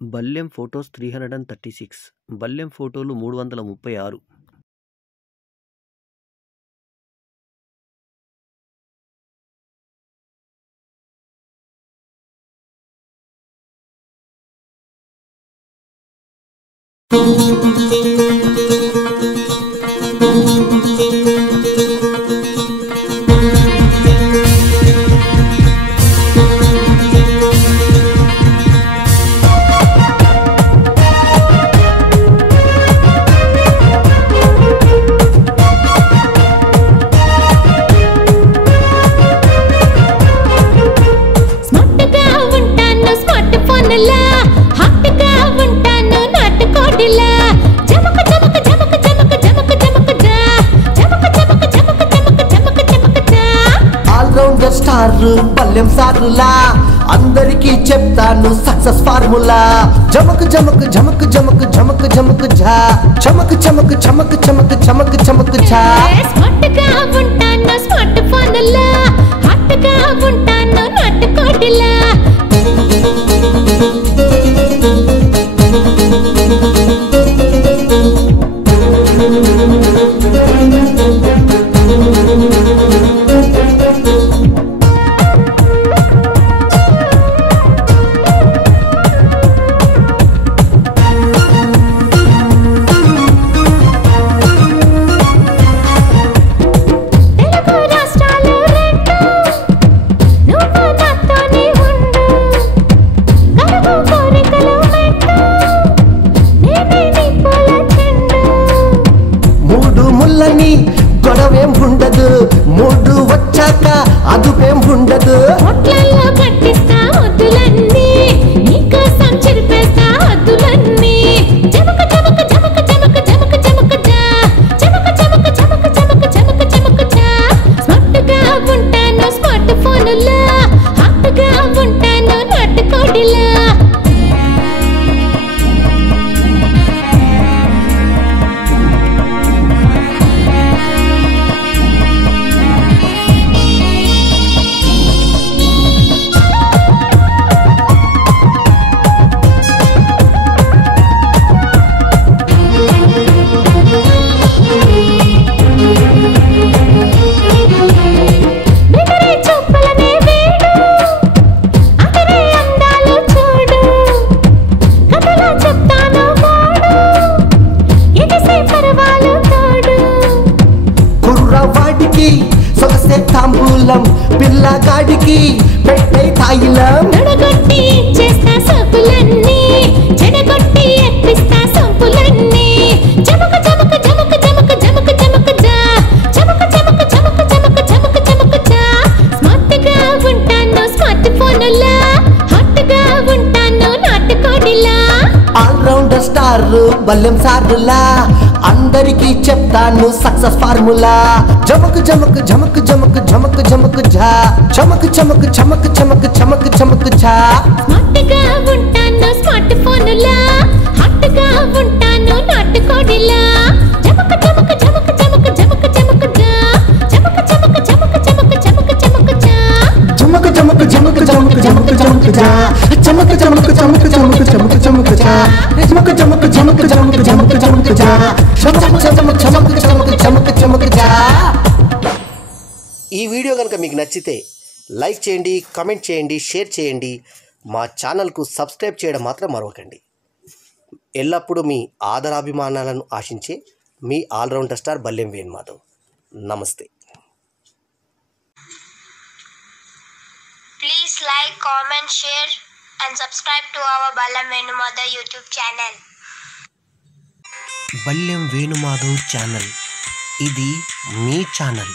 బల్లెం photos 336 బల్లెం ఫోటోలు 336. Star బల్లెం సార్లా అందరికీ చెప్తాను సక్సెస్ ఫార్ములా. జమక్ జమక్ జమక్ జమక్ జమక్ జమక్ ఝా చమక్ చమక్ చమక్ చమక్ చమక్ చమక్ ఝా. స్మార్ట్గా ఉంటాను స్మార్ట్ ఫోన్లా, హాట్గా ఉంటాను నాటుకోడిలా. గొడవేం ఉండదు, మూడు వచ్చాక అదుపేం ఉండదు. హోటల్లో కట్టిస్తా వద్దులన్నీ, నీకోసం చిరిపేస్తా వద్దులన్నీ. జమక జమక జమక జమక జమక జమక జా జమక జమక జమక జమక జమక జమక జా. స్మార్ట్గా ఉంటాను స్మార్ట్ ఫోన్లా, హాట్గా ఉంటాను నాటుకోడిలా. కుర్రవాడికి సొగసే తాంబూలం, పిల్లగాడికి పెట్టే తాయిలం. నడగొట్టి చేస్తా సోపులన్నీ, చెడగొట్టి ఎత్తిస్తా సోపులన్నీ. జమక జమక జమక జమక జమక జమక జా జమక జమక జమక జమక జమక జమక జా. స్మార్ట్గా ఉంటాను స్మార్ట్ ఫోన్లా, హాట్గా ఉంటాను నాటుకోడిలా. ఆల్రౌండర్ స్టార్ బల్లెం సార్లా అందరికీ చెప్తాను సక్సెస్ ఫార్ములా. జమక్ జమక్ జమక్ జమక్ జమక్ జమక్ ఝా చమక్ చమక్ చమక్ చమక్ చమక్ చమక్ ఝా. స్మార్ట్గా ఉంటాను స్మార్ట్ ఫోన్లా, హాట్గా ఉంటాను నాటుకోడిలా. జమక జమక జమక జమక జమక జమక జా జమక జమక జమక జమక జమక జమక జా. జమక జమక జమక జమక జమక జమక ఝా చమక చమక చమక చమక చమక చమక ఝా జమక జమక జమక జమక జమక జమక ఝా చమక చమక చమక చమక చమక చమక ఝా. ఈ వీడియో కనుక మీకు నచ్చితే లైక్ చేయండి, కామెంట్ చేయండి, షేర్ చేయండి. మా ఛానల్కు సబ్స్క్రైబ్ చేయడం మాత్రం మరవకండి. ఎల్లప్పుడూ మీ ఆదరాభిమానాలను ఆశించే మీ ఆల్రౌండర్ స్టార్ బల్లెం వేణుమాధవ్. నమస్తే. Please like, comment, share and subscribe to our Ballam Venumadhav YouTube channel. Ballam Venumadhav channel, ఇది మీ ఛానల్.